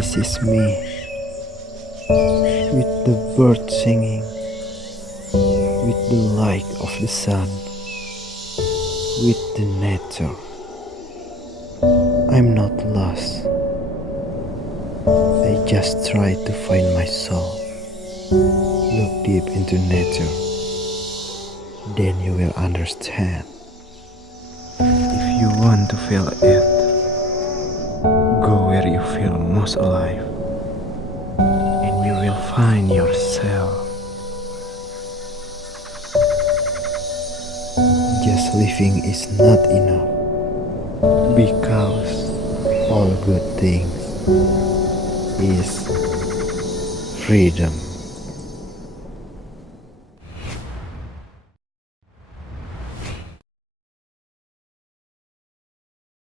This is me, with the birds singing, with the light of the sun, with the nature. I'm not lost. I just try to find my soul. Look deep into nature, then you will understand. If you want to feel it, go where you feel most alive, and you will find yourself. Just living is not enough, because all good things is freedom.